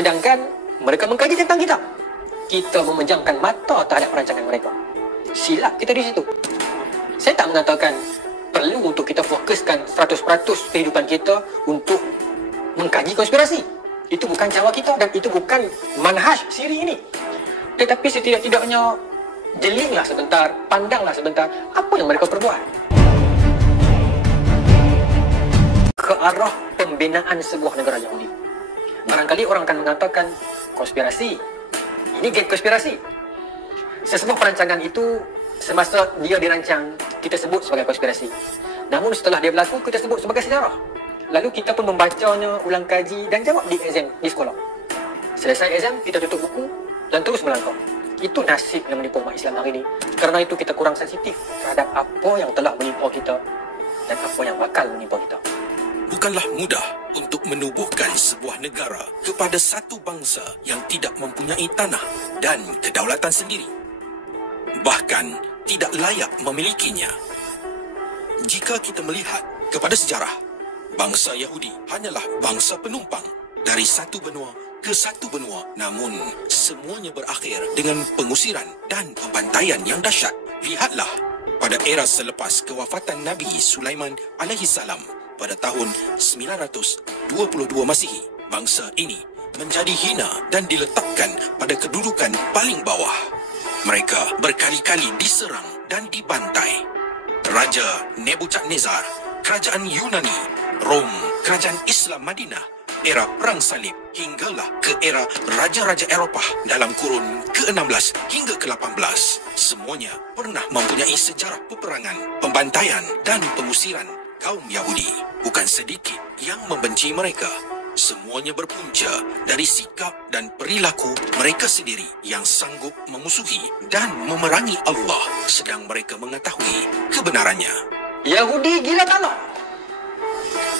Sedangkan mereka mengkaji tentang kita. Kita memejamkan mata terhadap perancangan mereka. Silap kita di situ. Saya tak mengatakan perlu untuk kita fokuskan 100% kehidupan kita untuk mengkaji konspirasi. Itu bukan cara kita dan itu bukan manhaj siri ini. Tetapi setidak-tidaknya jelinglah sebentar, pandanglah sebentar apa yang mereka perbuat ke arah pembinaan sebuah negara Yahudi. Barangkali orang akan mengatakan konspirasi. Ini game konspirasi. Sesebuah perancangan itu semasa dia dirancang kita sebut sebagai konspirasi. Namun setelah dia berlaku kita sebut sebagai sejarah. Lalu kita pun membacanya, ulang kaji dan jawab di exam di sekolah. Selesai exam kita tutup buku dan terus melangkah. Itu nasib yang menimpa umat Islam hari ini. Kerana itu kita kurang sensitif terhadap apa yang telah menimpa kita dan apa yang bakal menimpa kita. Bukanlah mudah untuk menubuhkan sebuah negara kepada satu bangsa yang tidak mempunyai tanah dan kedaulatan sendiri. Bahkan tidak layak memilikinya. Jika kita melihat kepada sejarah, bangsa Yahudi hanyalah bangsa penumpang dari satu benua ke satu benua, namun semuanya berakhir dengan pengusiran dan pembantaian yang dahsyat. Lihatlah pada era selepas kewafatan Nabi Sulaiman alaihissalam pada tahun 922 Masihi, bangsa ini menjadi hina dan diletakkan pada kedudukan paling bawah. Mereka berkali-kali diserang dan dibantai. Raja Nebukadnezar, kerajaan Yunani, Rom, kerajaan Islam Madinah, era Perang Salib hinggalah ke era raja-raja Eropah dalam kurun ke-16 hingga ke-18. Semuanya pernah mempunyai sejarah peperangan, pembantaian dan pengusiran kaum Yahudi. Bukan sedikit yang membenci mereka. Semuanya berpunca dari sikap dan perilaku mereka sendiri yang sanggup memusuhi dan memerangi Allah sedang mereka mengetahui kebenarannya. Yahudi gila tanah.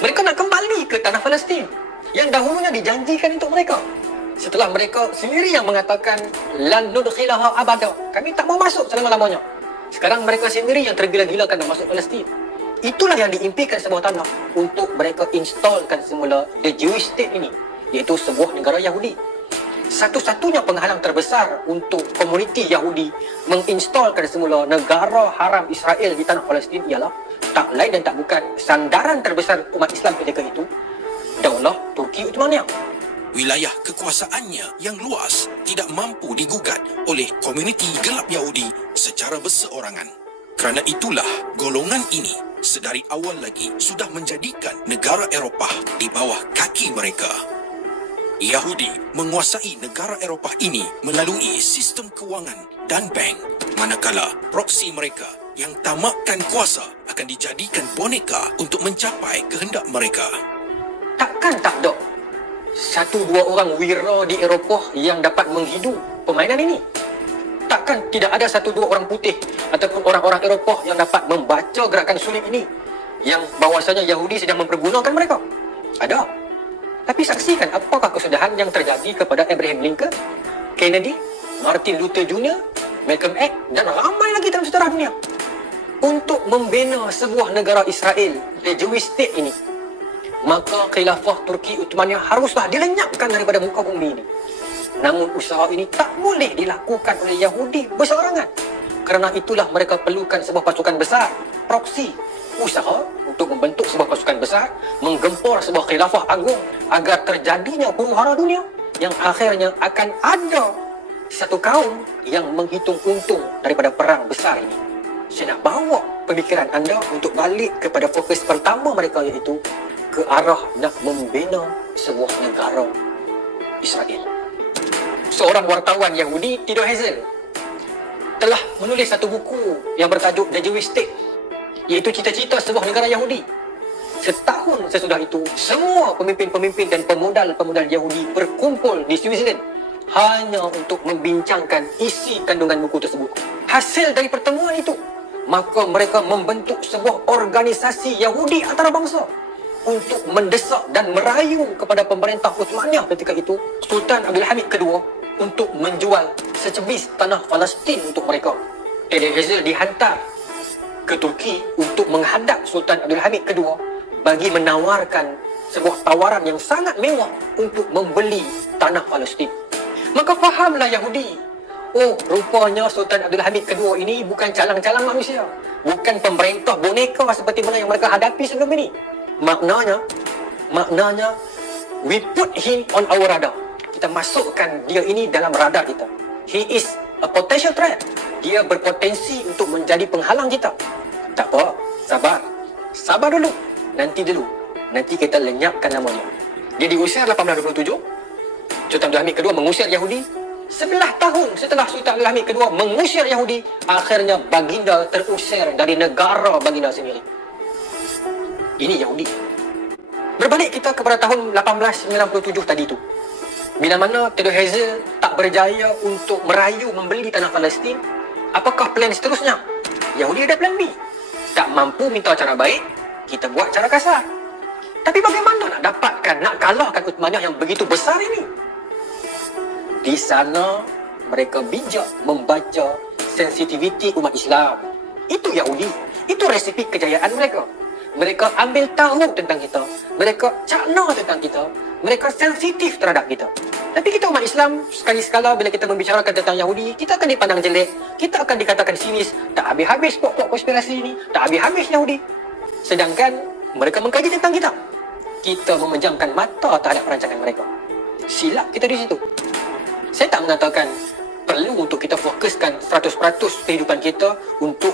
Mereka nak kembali ke tanah Palestin yang dahulunya dijanjikan untuk mereka. Setelah mereka sendiri yang mengatakan lan nudkhilaha abada, kami tak mau masuk selama-lamanya. Sekarang mereka sendiri yang tergila-gilakan nak masuk Palestin. Itulah yang diimpikan sebuah tanah untuk mereka instalkan semula the Jewish state ini, iaitu sebuah negara Yahudi. Satu-satunya penghalang terbesar untuk komuniti Yahudi menginstalkan semula negara haram Israel di tanah Palestin ialah tak lain dan tak bukan sandaran terbesar umat Islam ketika itu, Daulah Turki Uthmaniyah. Wilayah kekuasaannya yang luas tidak mampu digugat oleh komuniti gelap Yahudi secara berseorangan. Kerana itulah golongan ini sedari awal lagi sudah menjadikan negara Eropah di bawah kaki mereka. Yahudi menguasai negara Eropah ini melalui sistem kewangan dan bank, manakala proksi mereka yang tamakkan kuasa akan dijadikan boneka untuk mencapai kehendak mereka. Takkan tak ada satu dua orang wira di Eropah yang dapat menghidu permainan ini? Takkan tidak ada satu dua orang putih ataupun orang-orang Eropah yang dapat membaca gerakan sulit ini yang bahawasanya Yahudi sedang mempergunakan mereka? Ada. Tapi saksikan apakah kesudahan yang terjadi kepada Abraham Lincoln, Kennedy, Martin Luther Jr., Malcolm X dan ramai lagi dalam sejarah dunia untuk membina sebuah negara Israel, the Jewish state ini. Maka khilafah Turki Uthmaniyah haruslah dilenyapkan daripada muka bumi ini. Namun usaha ini tak boleh dilakukan oleh Yahudi berseorangan. Kerana itulah mereka perlukan sebuah pasukan besar, proksi, usaha untuk membentuk sebuah pasukan besar, menggempur sebuah khilafah agung agar terjadinya huru-hara dunia yang akhirnya akan ada satu kaum yang menghitung untung daripada perang besar ini. Saya nak bawa pemikiran anda untuk balik kepada fokus pertama mereka, iaitu ke arah nak membina sebuah negara Israel. Seorang wartawan Yahudi, Theodor Herzl, telah menulis satu buku yang bertajuk The Jewish State, iaitu cita-cita sebuah negara Yahudi. Setahun sesudah itu, semua pemimpin-pemimpin dan pemodal-pemodal Yahudi berkumpul di Switzerland hanya untuk membincangkan isi kandungan buku tersebut. Hasil dari pertemuan itu, maka mereka membentuk sebuah organisasi Yahudi antarabangsa untuk mendesak dan merayu kepada pemerintah Uthmaniyah ketika itu, Sultan Abdul Hamid II, untuk menjual secebis tanah Palestin untuk mereka. Theodor Herzl dihantar ke Turki untuk menghadap Sultan Abdul Hamid II bagi menawarkan sebuah tawaran yang sangat mewah untuk membeli tanah tanah Palestin. Maka fahamlah Yahudi, oh rupanya Sultan Abdul Hamid kedua ini bukan calang-calang manusia, bukan pemerintah boneka seperti mana yang mereka hadapi sebelum ini. Maknanya we put him on our radar. Kita masukkan dia ini dalam radar kita. He is a potential threat. Dia berpotensi untuk menjadi penghalang kita. Tak apa, sabar dulu. Nanti kita lenyapkan namanya. Dia diusir 1827. Sultan Abdul Hamid kedua mengusir Yahudi. 11 tahun setelah Sultan Abdul Hamid kedua mengusir Yahudi, akhirnya baginda terusir dari negara baginda sendiri. Ini Yahudi. Berbalik kita kepada tahun 1897 tadi tu. Bila mana Theodor Herzl tak berjaya untuk merayu membeli tanah Palestin, apakah plan seterusnya? Yahudi ada plan B. Tak mampu minta cara baik, kita buat cara kasar. Tapi bagaimana nak dapatkan, nak kalahkan Uthmaniyah yang begitu besar ini? Di sana mereka bijak membaca sensitiviti umat Islam. Itu Yahudi. Itu resipi kejayaan mereka. Mereka ambil tahu tentang kita. Mereka cakna tentang kita. Mereka sensitif terhadap kita. Tapi kita umat Islam, sekali-sekala bila kita membicarakan tentang Yahudi, kita akan dipandang jelek. Kita akan dikatakan sinis. Tak habis-habis pokok konspirasi ini. Tak habis-habis Yahudi. Sedangkan mereka mengkaji tentang kita. Kita memejamkan mata terhadap perancangan mereka. Silap kita di situ. Saya tak mengatakan perlu untuk kita fokuskan 100% kehidupan kita untuk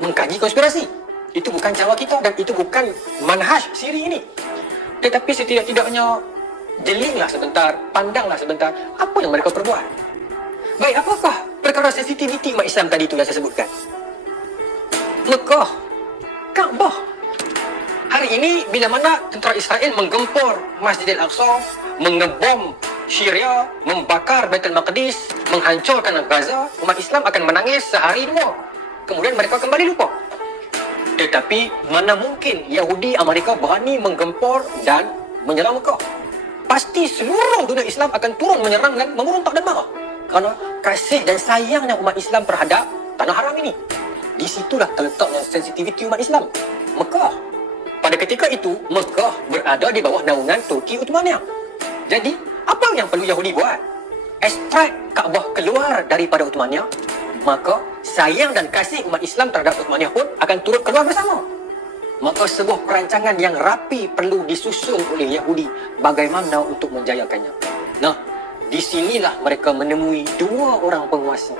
mengkaji konspirasi. Itu bukan cara kita dan itu bukan manhaj siri ini. Tetapi setidak-tidaknya jelinglah sebentar, pandanglah sebentar apa yang mereka perbuat. Baik, apakah perkara sensitiviti umat Islam tadi itu yang saya sebutkan? Mekah, Kaabah. Hari ini bila mana tentera Israel menggempur Masjid Al-Aqsa, mengebom Syria, membakar Baitul Maqdis, menghancurkan Gaza, umat Islam akan menangis sehari dua. Kemudian mereka kembali lupa. Tetapi mana mungkin Yahudi Amerika berani menggempur dan menyerang Mekah? Pasti seluruh dunia Islam akan turun menyerang dan memberontak dan marah. Kerana kasih dan sayangnya umat Islam terhadap tanah haram ini. Di situlah terletaknya sensitiviti umat Islam. Mekah. Pada ketika itu, Mekah berada di bawah naungan Turki Uthmaniyah. Jadi, apa yang perlu Yahudi buat? Ekstrak Kaabah keluar daripada Uthmaniyah, maka sayang dan kasih umat Islam terhadap Uthmaniyah pun akan turut keluar bersama. Maka sebuah perancangan yang rapi perlu disusun oleh Yahudi bagaimana untuk menjayakannya. Nah, di sinilah mereka menemui dua orang penguasa.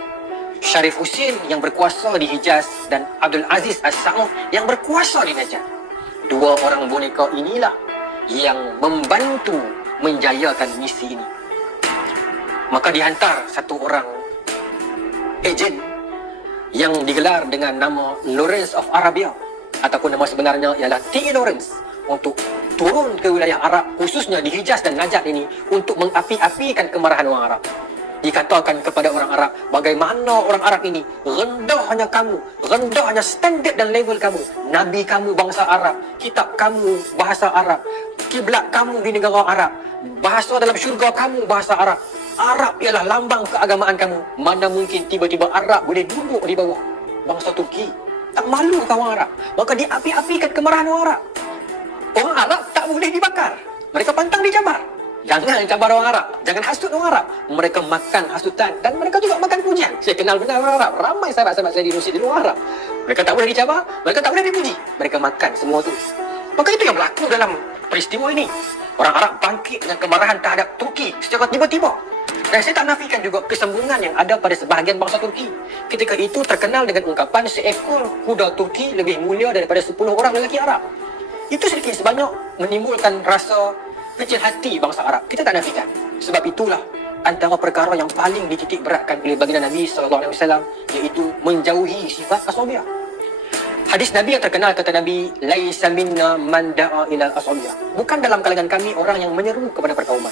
Sharif Hussein yang berkuasa di Hijaz dan Abdul Aziz As-Sa'ud yang berkuasa di Najd. Dua orang boneka inilah yang membantu menjayakan misi ini. Maka dihantar satu orang ejen yang digelar dengan nama Lawrence of Arabia ataupun nama sebenarnya ialah T. Lawrence untuk turun ke wilayah Arab khususnya di Hijaz dan Najd ini untuk mengapi-apikan kemarahan orang Arab. Dikatakan kepada orang Arab bagaimana orang Arab ini rendahnya kamu, rendahnya standard dan level kamu. Nabi kamu bangsa Arab, kitab kamu bahasa Arab, kiblat kamu di negara Arab, bahasa dalam syurga kamu bahasa Arab. Arab ialah lambang keagamaan kamu. Mana mungkin tiba-tiba Arab boleh duduk di bawah bangsa Turki? Tak malu kau orang Arab? Maka diapi-apikan kemarahan orang Arab. Orang Arab tak boleh dibakar. Mereka pantang dicabar. Jangan cabar orang Arab. Jangan hasut orang Arab. Mereka makan hasutan dan mereka juga makan pujian. Saya kenal benar orang Arab. Ramai sahabat-sahabat saya di Rusia di luar Arab. Mereka tak boleh dicabar. Mereka tak boleh dipuji. Mereka makan semua tu. Maka itu yang berlaku dalam peristiwa ini. Orang Arab bangkit dengan kemarahan terhadap Turki secara tiba-tiba. Dan saya tak nafikan juga kesembungan yang ada pada sebahagian bangsa Turki. Ketika itu terkenal dengan ungkapan seekor kuda Turki lebih mulia daripada 10 orang lelaki Arab. Itu sedikit sebanyak menimbulkan rasa kecil hati bangsa Arab. Kita tak nafikan. Sebab itulah antara perkara yang paling dititik beratkan oleh baginda Nabi SAW iaitu menjauhi sifat asabiyah. Hadis Nabi yang terkenal kata Nabi, laisa minna man da'a ila asabiyah. Bukan dalam kalangan kami orang yang menyeru kepada perkauman.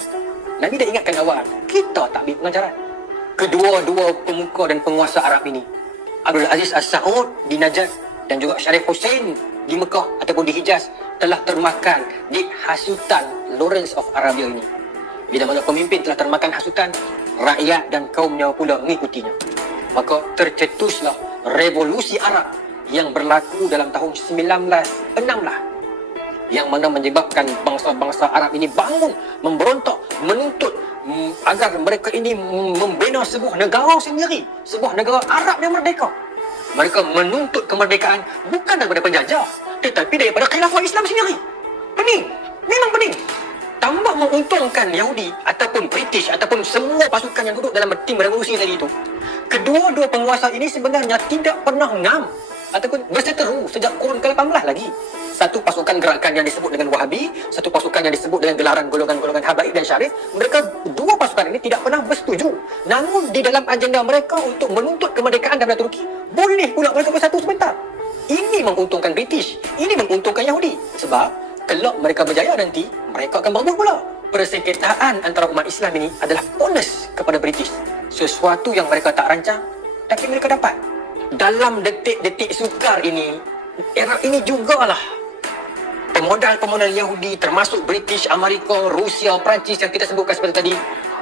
Nabi dah ingatkan awal, kita tak ambil pengajaran. Kedua-dua pemuka dan penguasa Arab ini, Abdul Aziz As-Sa'ud di Najd dan juga Sharif Hussein di Mekah ataupun di Hijaz telah termakan di hasutan Lawrence of Arabia ini. Bila mana pemimpin telah termakan hasutan, rakyat dan kaumnya pula mengikutinya. Maka tercetuslah revolusi Arab yang berlaku dalam tahun 1906 yang mana menyebabkan bangsa-bangsa Arab ini bangun, memberontak, menuntut agar mereka ini membina sebuah negara sendiri, sebuah negara Arab yang merdeka. Mereka menuntut kemerdekaan bukan daripada penjajah, tetapi daripada khilafah Islam sendiri. Pening, memang pening. Tambah menguntungkan Yahudi ataupun British ataupun semua pasukan yang duduk dalam tim revolusi tadi itu. Kedua-dua penguasa ini sebenarnya tidak pernah ngam ataupun berseteru sejak kurun ke-18 lagi. Satu pasukan gerakan yang disebut dengan Wahabi, satu pasukan yang disebut dengan gelaran golongan-golongan Habaib dan Syarif. Mereka dua pasukan ini tidak pernah bersetuju. Namun di dalam agenda mereka untuk menuntut kemerdekaan daripada Turki, boleh pula mereka bersatu sebentar. Ini menguntungkan British, ini menguntungkan Yahudi. Sebab kalau mereka berjaya nanti, mereka akan berebut pula. Persengketaan antara umat Islam ini adalah bonus kepada British. Sesuatu yang mereka tak rancang, tapi mereka dapat. Dalam detik-detik sukar ini, era ini jugalah pemodal-pemodal Yahudi termasuk British, Amerika, Rusia, Perancis yang kita sebutkan seperti tadi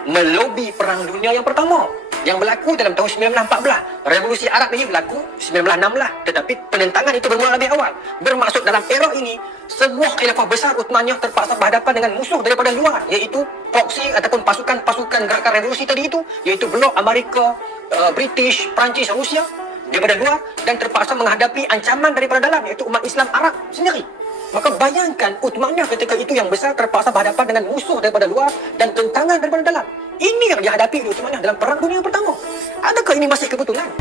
melobi Perang Dunia yang pertama yang berlaku dalam tahun 1914. Revolusi Arab ini berlaku 1916, tetapi penentangan itu bermula lebih awal. Bermaksud dalam era ini sebuah khilafah besar Uthmaniyah terpaksa berhadapan dengan musuh daripada luar, iaitu proksi ataupun pasukan-pasukan gerakan revolusi tadi itu, iaitu blok Amerika, British, Perancis, Rusia daripada luar, dan terpaksa menghadapi ancaman daripada dalam, iaitu umat Islam Arab sendiri. Maka bayangkan Uthmaniyah ketika itu yang besar terpaksa berhadapan dengan musuh daripada luar dan tentangan daripada dalam. Ini yang dihadapi oleh Uthmaniyah dalam Perang Dunia Pertama. Adakah ini masih kebetulan?